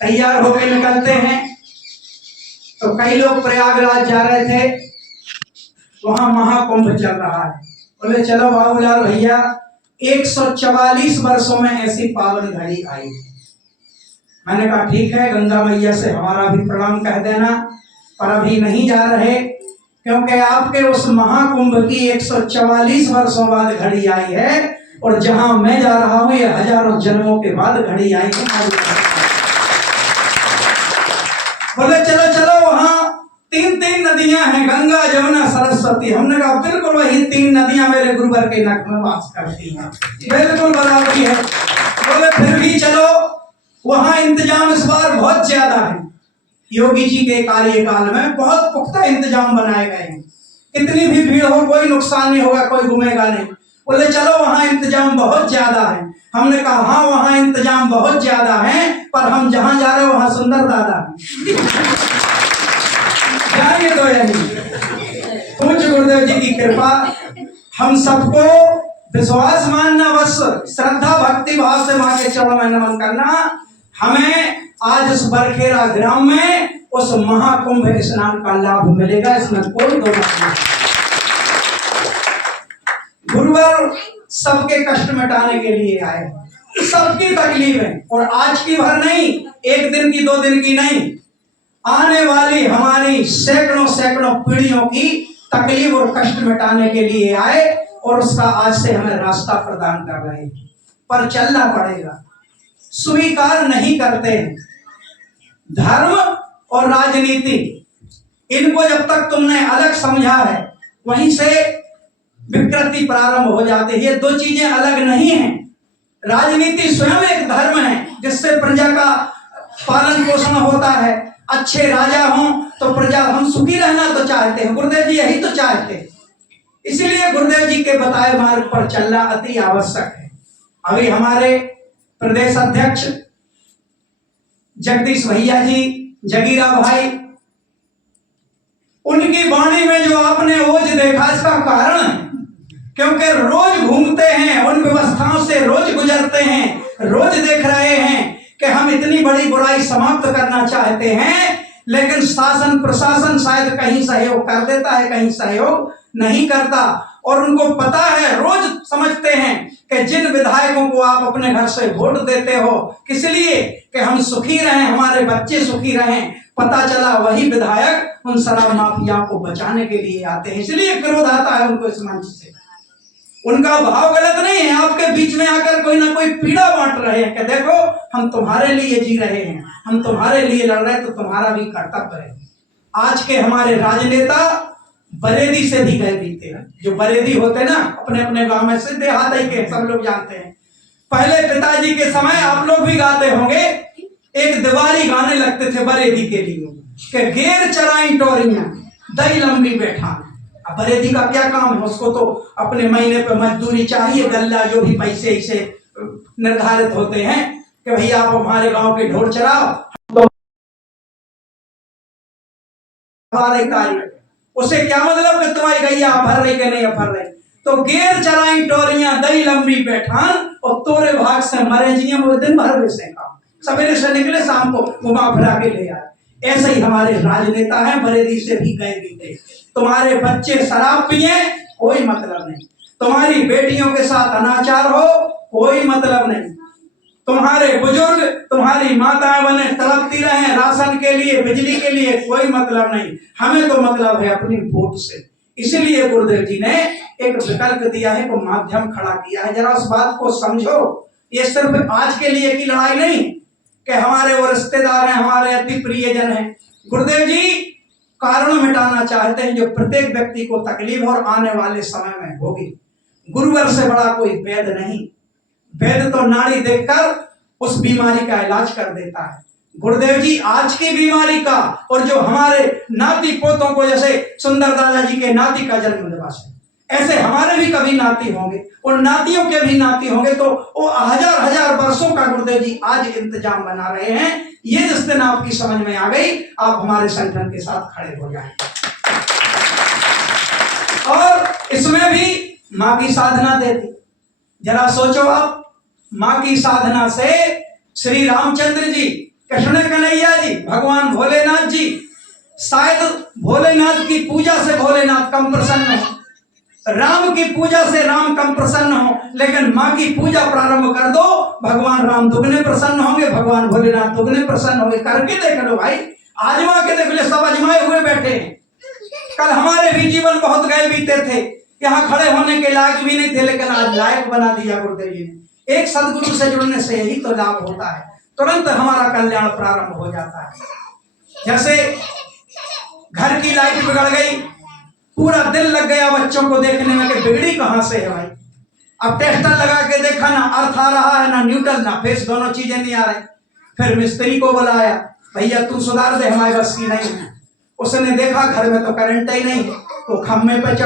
तैयार होकर निकलते हैं तो कई लोग प्रयागराज जा रहे थे, वहां महाकुंभ चल रहा है। बोले चलो बाबूलाल भैया 144 वर्षों में ऐसी पावन घड़ी आई। मैंने कहा ठीक है, गंगा मैया से हमारा भी प्रणाम कह देना, पर अभी नहीं जा रहे क्योंकि आपके उस महाकुंभ की 144 वर्षों बाद घड़ी आई है और जहां मैं जा रहा हूं ये हजारों जन्मों के बाद घड़ी आई है। बोले चलो चलो, वहां तीन नदियां हैं, गंगा जमुना सरस्वती। हमने कहा बिल्कुल वही 3 नदियां मेरे गुरुवर के नख में वास करती हैं, बिल्कुल बराबर है। बोले फिर भी चलो, वहां इंतजाम इस बार बहुत ज्यादा है। योगी जी के कार्यकाल में बहुत पुख्ता इंतजाम बनाए गए हैं, कितनी भी भीड़ हो कोई नुकसान नहीं होगा, कोई घूमेगा नहीं। बोले चलो वहां इंतजाम बहुत ज्यादा है। हमने कहा हाँ वहां इंतजाम बहुत ज्यादा है, पर हम जहां जा रहे हैं वहां सुंदर दादा जाएंगे तो या नहीं। पूज्य गुरुदेव जी की कृपा, हम सबको विश्वास मानना, बस श्रद्धा भक्ति भाव से मां के चरणों में नमन करना। हमें आज इस बरखेड़ा ग्राम में उस महाकुंभ स्नान का लाभ मिलेगा, इसमें कोई दो मत नहीं। गुरुवर सबके कष्ट मिटाने के लिए आए, सबकी तकलीफें, और आज की भर नहीं, 1 दिन की 2 दिन की नहीं, आने वाली हमारी सैकड़ों पीढ़ियों की तकलीफ और कष्ट मिटाने के लिए आए और उसका आज से हमें रास्ता प्रदान कर रहे हैं। पर चलना पड़ेगा, स्वीकार नहीं करते हैं। धर्म और राजनीति, इनको जब तक तुमने अलग समझा है वहीं से विकृति प्रारंभ हो जाती है। ये 2 चीजें अलग नहीं हैं। राजनीति स्वयं एक धर्म है जिससे प्रजा का पालन पोषण होता है। अच्छे राजा हों तो प्रजा, हम सुखी रहना तो चाहते हैं, गुरुदेव जी यही तो चाहते हैं। इसलिए गुरुदेव जी के बताए मार्ग पर चलना अति आवश्यक है। अभी हमारे प्रदेश अध्यक्ष जगदीश भैया जी, जगीरा भाई, उनकी वाणी में जो आपने ओज देखा, इसका कारण है क्योंकि रोज घूमते हैं, उन व्यवस्थाओं से रोज गुजरते हैं, रोज देख रहे हैं कि हम इतनी बड़ी बुराई समाप्त करना चाहते हैं, लेकिन शासन प्रशासन शायद कहीं सहयोग कर देता है, कहीं सहयोग नहीं करता। और उनको पता है, रोज समझते हैं कि जिन विधायकों को आप अपने घर से वोट देते हो किस लिए, कि हम सुखी रहें, हमारे बच्चे सुखी रहें। पता चला वही विधायक उन शराब माफिया को बचाने के लिए आते हैं, इसलिए क्रोध आता है उनको इस मंच से। उनका भाव गलत नहीं है, आपके बीच में आकर कोई ना कोई पीड़ा बांट रहे हैं कि देखो हम तुम्हारे लिए जी रहे हैं, हम तुम्हारे लिए लड़ रहे हैं, तो तुम्हारा भी कर्तव्य है। आज के हमारे राजनेता बरेदी से भी गए बीते हैं, जो बरेदी होते हैं ना, अपने अपने गांव में से देहात के सब लोग जानते हैं। पहले पिताजी के समय आप लोग भी गाते होंगे, एक दिवाली गाने लगते थे बरेदी के लिए कि घेर चराई टोरियां दई लंबी बैठा। अब बरेदी का क्या काम है, उसको तो अपने महीने पे मजदूरी चाहिए, गल्ला जो भी पैसे इसे निर्धारित होते हैं कि भैया आप हमारे गांव के ढोर चराओ, तो उसे क्या मतलब कि तुम्हारी गैया भर रही कि नहीं भर रही। तो घेर चराई टोरियां दई लंबी बैठान और तोरे भाग से मरे जिये, वो दिन भर वैसे काम, सवेरे से निकले शाम को घुमा फिरा के ले आए। ऐसे ही हमारे राजनेता हैं, बरेदी से भी गए बीते। तुम्हारे बच्चे शराब पिए, कोई मतलब नहीं। तुम्हारी बेटियों के साथ अनाचार हो, कोई मतलब नहीं। तुम्हारे बुजुर्ग, तुम्हारी माताएं बने तड़पती रहे राशन के लिए, बिजली के लिए, कोई मतलब नहीं। हमें तो मतलब है अपनी वोट से। इसलिए गुरुदेव जी ने एक विकल्प दिया है, को माध्यम खड़ा किया है। जरा उस बात को समझो, ये सिर्फ आज के लिए की लड़ाई नहीं कि हमारे वो रिश्तेदार हैं, हमारे अति प्रियजन हैं। गुरुदेव जी कारण मिटाना चाहते हैं जो प्रत्येक व्यक्ति को तकलीफ और आने वाले समय में होगी। गुरुवर से बड़ा कोई वैद्य नहीं। वैद्य तो नाड़ी देखकर उस बीमारी का इलाज कर देता है। गुरुदेव जी आज की बीमारी का, और जो हमारे नाती पोतों को, जैसे सुंदर दादाजी के नाती का जन्म दिवस है, ऐसे हमारे भी कभी नाती होंगे और नातियों के भी नाती होंगे, तो वो हजार वर्षों का गुरुदेव जी आज इंतजाम बना रहे हैं। ये जिस दिन आपकी समझ में आ गई, आप हमारे संगठन के साथ खड़े हो जाएं। और इसमें भी मां की साधना देती। जरा सोचो आप, मां की साधना से श्री रामचंद्र जी, कृष्ण कन्हैया जी, भगवान भोलेनाथ जी, शायद भोलेनाथ की पूजा से भोलेनाथ कम प्रसन्न हो, राम की पूजा से राम कम प्रसन्न हो, लेकिन माँ की पूजा प्रारंभ कर दो, भगवान राम दुगने प्रसन्न होंगे, भगवान भोलेनाथ दुगने प्रसन्न होंगे। करके देख लो भाई, आजमा के देख लो, सब आजमाए हुए बैठे हैं। कल हमारे भी जीवन बहुत गए बीते थे, यहाँ खड़े होने के लायक भी नहीं थे, लेकिन आज लायक बना दिया गुरुदेव जी ने। एक सदगुरु से जुड़ने से यही तो लाभ होता है, तुरंत हमारा कल्याण प्रारंभ हो जाता है। जैसे घर की लाइट बिगड़ गई, पूरा दिन लग गया बच्चों को देखने में कि बिगड़ी कहां से है भाई। अब टेस्टर लगा के देखा, ना अर्थ आ रहा है, ना न्यूट्रल, ना फेस, दोनों चीजें नहीं आ रही। फिर मिस्त्री को बुलाया, भैया तू सुधार दे, हमारे बस की नहीं है। उसने देखा घर में तो करंट ही नहीं है, वो खम्भे पे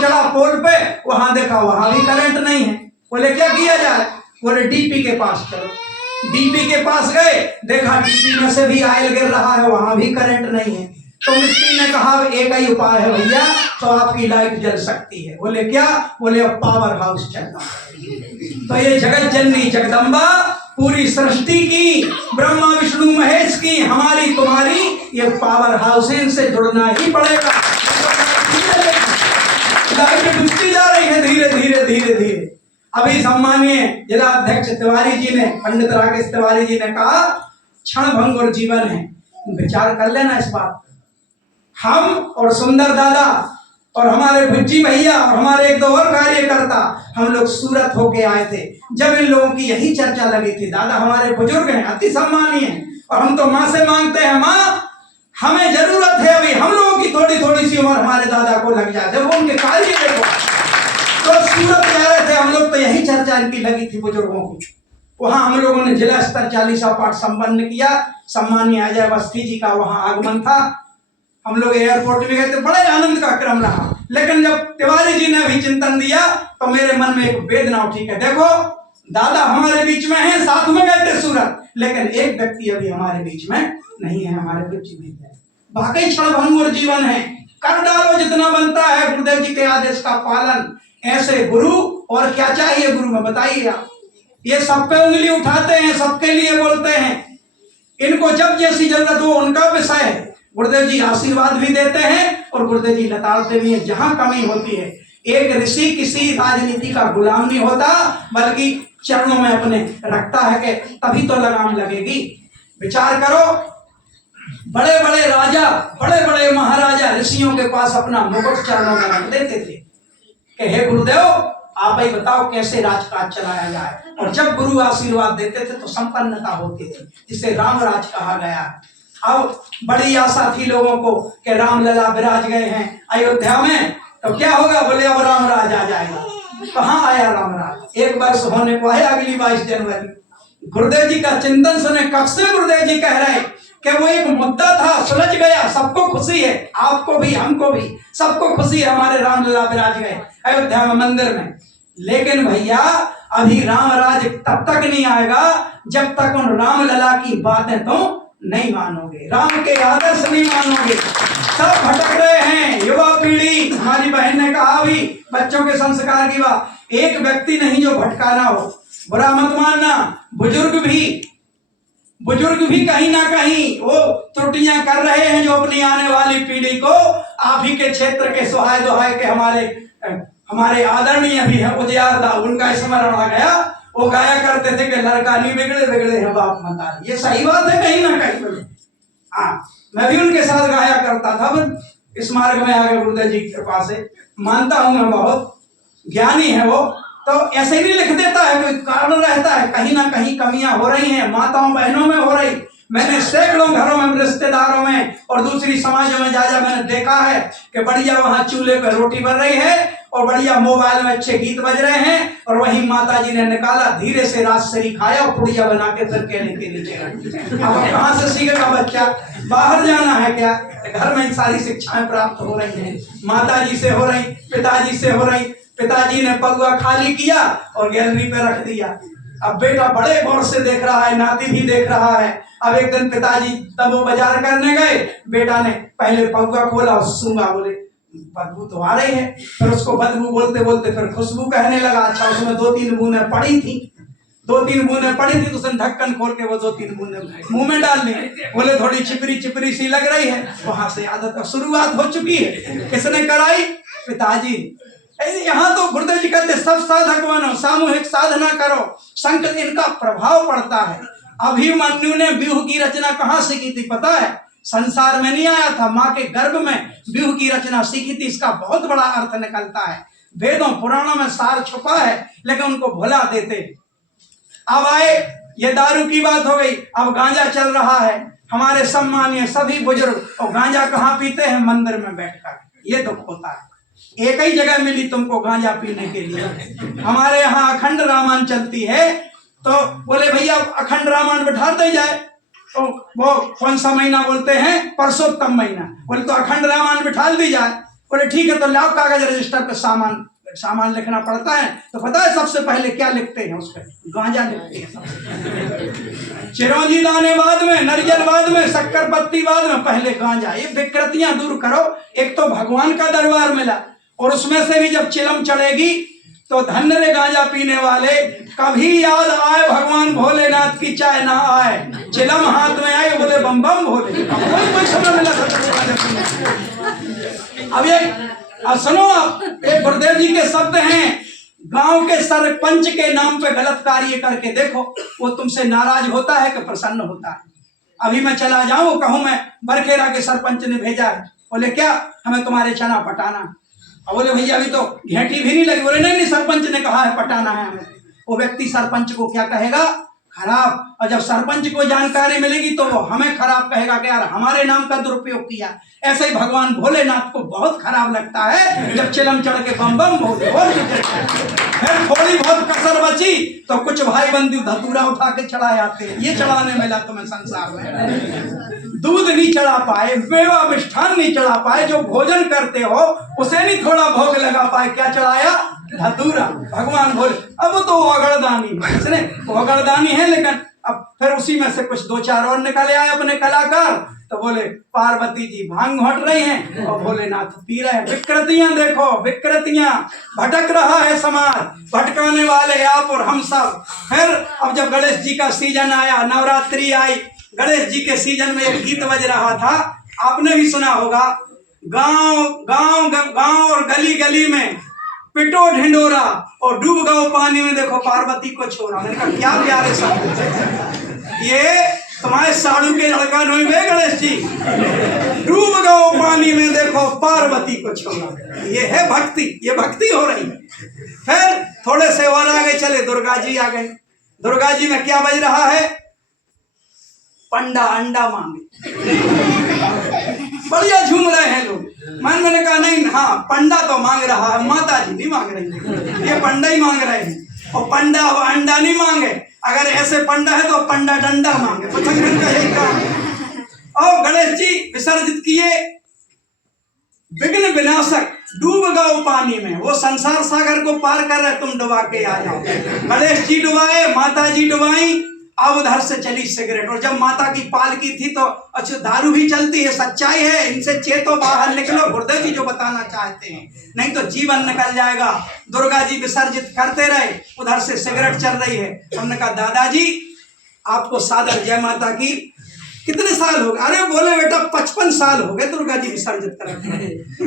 चढ़ा पोल पे, वहां देखा वहां भी करंट नहीं है। बोले क्या किया जाए? बोले डीपी के पास चलो। डीपी के पास गए, देखा डीपी में से भी ऑयल गिर रहा है, वहां भी करंट नहीं है। तो मिस्त्री ने कहा एक ही उपाय है भैया, तो आपकी लाइट जल सकती है। बोले क्या? बोले अब पावर हाउस चलना। तो ये जगत जननी जगदम्बा, पूरी सृष्टि की, ब्रह्मा विष्णु महेश की, हमारी तुम्हारी ये पावर हाउस है, इनसे जुड़ना ही पड़ेगा। लाइट बुझती जा रही है धीरे धीरे धीरे धीरे। अभी सम्मानीय जिला अध्यक्ष तिवारी जी ने, पंडित राकेश तिवारी जी ने कहा क्षण भंगुर जीवन है, विचार कर लेना इस बात। हम और सुंदर दादा और हमारे भुज्जी भैया और हमारे एक दो और कार्यकर्ता, हम लोग सूरत होके आए थे, जब इन लोगों की यही चर्चा लगी थी। दादा हमारे बुजुर्ग हैं, अति सम्मानीय हैं, और हम तो माँ से मांगते हैं, माँ हमें जरूरत है अभी हम लोगों की थोड़ी थोड़ी सी उम्र हमारे दादा को लग जाए, जब उनके कार्य देखो। तो सूरत जा रहे थे हम लोग, तो यही चर्चा इनकी लगी थी बुजुर्गों की। वहां हम लोगों ने जिला स्तर 40वां पाठ संपन्न किया। सम्मानीय अजय अवस्थी जी का वहां आगमन था, हम लोग एयरपोर्ट भी गए थे, बड़े आनंद का क्रम रहा। लेकिन जब तिवारी जी ने भी चिंतन दिया, तो मेरे मन में एक वेदना उठी है, देखो दादा हमारे बीच में हैं, साथ में गए थे सूरत, लेकिन एक व्यक्ति अभी हमारे बीच में नहीं है, हमारे बीच में है। वाकई क्षण भंगुर जीवन है, कर डालो जितना बनता है गुरुदेव जी के आदेश का पालन। ऐसे गुरु और क्या चाहिए गुरु में, बताइए आप। ये सब पे उंगली उठाते हैं, सबके लिए बोलते हैं, इनको जब जैसी जरूरत हो उनका विषय है। गुरुदेव जी आशीर्वाद भी देते हैं और गुरुदेव जी लताड़ते भी हैं जहां कमी होती है। एक ऋषि किसी राजनीति का गुलाम नहीं होता, बल्कि चरणों में अपने रखता है कि तभी तो लगाम लगेगी। विचार करो, बड़े बड़े राजा, बड़े बड़े महाराजा ऋषियों के पास अपना मुकुट चरणों में रख देते थे कि हे गुरुदेव आप ही बताओ कैसे राजकाज चलाया जाए। और जब गुरु आशीर्वाद देते थे तो संपन्नता होती थी, जिसे राम राज कहा गया। अब बड़ी आशा थी लोगों को कि राम लला विराज गए हैं अयोध्या में, तो क्या होगा? बोले अब राम राज आ जाएगा। कहाँ आया राम राज? 1 वर्ष होने को है, अगली 22 जनवरी। गुरुदेव जी का चिंतन सुने, कब से गुरुदेव जी कह रहे हैं कि वो एक मुद्दा था, सुलझ गया, सबको खुशी है, आपको भी हमको भी सबको खुशी है, हमारे राम लला विराज गए अयोध्या में मंदिर में। लेकिन भैया अभी राम राज तब तक नहीं आएगा जब तक उन राम लला की बातें तो नहीं मानोगे, राम के आदर्श नहीं मानोगे। सब भटक रहे हैं, युवा पीढ़ी। हमारी बहन ने कहा भी बच्चों के संस्कार की बात, एक व्यक्ति नहीं जो भटका ना हो, बुरा मत मानना। बुजुर्ग भी कहीं ना कहीं वो त्रुटियां कर रहे हैं, जो अपनी आने वाली पीढ़ी को आप ही के क्षेत्र के सुहाय दुहाय के हमारे आदरणीय भी है उजियार दा, उनका स्मरण आ गया। वो गाया करते थे कि लड़का नहीं बिगड़े बिगड़े हैं बाप मतारी। ये सही बात है कहीं ना कहीं। हाँ, मैं भी उनके साथ गाया करता था, पर इस मार्ग में आगे गुरुदेव जी की कृपा से मानता हूं मैं, बहुत ज्ञानी है वो। तो ऐसे नहीं लिख देता है, कोई कारण रहता है, कहीं ना कहीं कमियां हो रही हैं, माताओं बहनों में हो रही। मैंने सैकड़ों घरों में, रिश्तेदारों में और दूसरी समाजों में जा मैंने देखा है कि बढ़िया वहां चूल्हे पर रोटी बन रही है और बढ़िया मोबाइल में अच्छे गीत बज रहे हैं, और वहीं माता जी ने निकाला धीरे से राजसरी खाया और पुड़िया बना के फिर कहने के नीचे रख। अब कहाँ से सीखेगा बच्चा? बाहर जाना है क्या? घर में सारी शिक्षाएं प्राप्त हो रही हैं, माता जी से हो रही, पिताजी से हो रही। पिताजी ने पगुआ खाली किया और गैलरी पे रख दिया। अब बेटा बड़े गौर से देख रहा है, नाती भी देख रहा है। अब एक दिन पिताजी तब बाजार करने गए, बेटा ने पहले पगुआ खोला और सूंघा, बोले बदबू तो आ रही है। फिर उसको बदबू बोलते बोलते फिर खुशबू कहने लगा। अच्छा, उसमें 2-3 बूंदें पड़ी थी। 2-3 बूंदें पड़ी थी तो उसने ढक्कन खोल के वो 2-3 बूंदें मुंह में डाल ली। बोले थोड़ी चिपरी चिपरी सी लग रही है। वहां से आदत का शुरुआत हो चुकी है। किसने कराई? पिताजी। यहाँ तो गुरुदेव जी कहते सब साधक बनो, सामूहिक साधना करो, संकट इनका प्रभाव पड़ता है। अभिमन्यु ने व्यूह की रचना कहाँ सीखी थी पता है? संसार में नहीं आया था, माँ के गर्भ में व्यूह की रचना सीखी थी। इसका बहुत बड़ा अर्थ निकलता है। वेदों पुराणों में सार छुपा है, लेकिन उनको भुला देते। अब आए, ये दारू की बात हो गई, अब गांजा चल रहा है। हमारे सम्मानीय सभी बुजुर्ग और गांजा कहाँ पीते हैं? मंदिर में बैठकर। ये दुख होता है। एक ही जगह मिली तुमको गांजा पीने के लिए। हमारे यहाँ अखंड रामायण चलती है, तो बोले भैया अखंड रामायण बैठा दे जाए। तो वो कौन सा महीना बोलते हैं? परसोत्तम महीना। बोले तो अखंड रामायण बिठा दी जाए। बोले ठीक है, तो लाओ कागज रजिस्टर पे सामान लिखना पड़ता है। तो पता है सबसे पहले क्या लिखते हैं? उस पर गांजा लिखते हैं। चिरौंजी दाने बाद में, नारियल बाद में, शक्कर पत्ती बाद में, पहले गांजा। ये विकृतियां दूर करो। एक तो भगवान का दरबार मिला, और उसमें से भी जब चिलम चढ़ेगी तो धन्य रे गांजा पीने वाले। कभी याद आए भगवान भोलेनाथ की चाय ना आए, चिलम हाथ में आए बोले बम बम भोले। कोई समय मिला था। अब सुनो, आप एक गुरुदेव जी के शब्द हैं, गांव के सरपंच के नाम पे गलत कार्य करके देखो, वो तुमसे नाराज होता है कि प्रसन्न होता है। अभी मैं चला जाऊं, कहूं मैं बरखेरा के सरपंच ने भेजा है। बोले क्या? हमें तुम्हारे चना पटाना। और बोले भैया अभी तो घेंटी भी नहीं लगी। बोले नहीं सरपंच ने कहा है पटाना है हमें। वो व्यक्ति सरपंच को क्या कहेगा? खराब। और जब सरपंच को जानकारी मिलेगी तो वो हमें खराब कहेगा कि यार हमारे नाम का दुरुपयोग किया। ऐसे ही भगवान भोलेनाथ को बहुत खराब लगता है जब चिलम चढ़ के बम बम बोले। फिर थोड़ी बहुत कसर बची तो कुछ भाई बंधु धतूरा उठा के चढ़ाए आते हैं। ये चढ़ाने मिला तुम्हें संसार में। दूध नहीं चढ़ा पाए, मेवा मिष्ठान नहीं चढ़ा पाए, जो भोजन करते हो उसे नहीं थोड़ा भोग लगा पाए। क्या चढ़ाया? धतूरा। भगवान बोले अब तो वगड़दानी है, वगड़दानी है, लेकिन अब फिर उसी में से कुछ 2-4 और निकाले आए अपने कलाकार। तो बोले पार्वती जी भांग घोट रही हैं और भोलेनाथ पी रहे हैं। विकृतियां देखो, विकृतियां। भटक रहा है समाज, भटकाने वाले आप और हम सब। फिर अब जब गणेश जी का सीजन आया, नवरात्रि आई, गणेश जी के सीजन में एक गीत बज रहा था, आपने भी सुना होगा। गांव और गली गली में पिटो ढिंडोरा और डूब गओ पानी में, देखो पार्वती को छोड़ा। मैंने कहा क्या प्यारे शब्द। ये तुम्हारे साड़ू के लड़का नहीं हुए गणेश जी। डूब गओ पानी में, देखो पार्वती को छोड़ा। ये है भक्ति, ये भक्ति हो रही है। फिर थोड़े से और आगे चले, दुर्गा जी आ गए। दुर्गा जी में क्या बज रहा है? पंडा अंडा मांगे। बढ़िया झूम रहे हैं लोग। मैंने कहा नहीं, हाँ पंडा तो मांग रहा है, माता जी नहीं मांग रही, ये पंडा ही मांग रहे हैं। और पंडा अंडा नहीं मांगे। अगर ऐसे पंडा है तो पंडा डंडा मांगे। पतंगन का यही काम। और गणेश जी विसर्जित किए। विघ्न विनाशक डूब गओ पानी में, वो संसार सागर को पार कर रहे, तुम डुबा के आ जाओ। गणेश जी डुबाए, माता जी डुबाई। अब उधर से चली सिगरेट। और जब माता की पालकी थी तो अच्छा दारू भी चलती है, सच्चाई है। इनसे चेतो बाहर निकलो, गुरुदेव जी जो बताना चाहते हैं, नहीं तो जीवन निकल जाएगा। दुर्गा जी विसर्जित करते रहे, उधर से सिगरेट चल रही है। हमने कहा दादाजी आपको सादर जय माता की। कितने साल हो गए? अरे बोले बेटा 55 साल हो गए दुर्गा जी विसर्जित कर।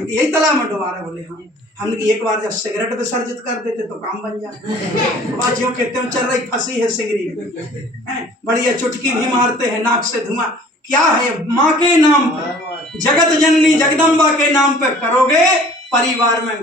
यही तालाब में डुबा रहे। बोले हाँ। हमने कि एक बार जब सिगरेट विसर्जित कर देते तो काम बन जाए। बाजियों कहते हैं चल रही फंसी है सिगरेट, बढ़िया चुटकी भी मारते हैं, नाक से धुआं। क्या है? माँ के नाम पे, जगत जननी जगदम्बा के नाम पे करोगे, परिवार में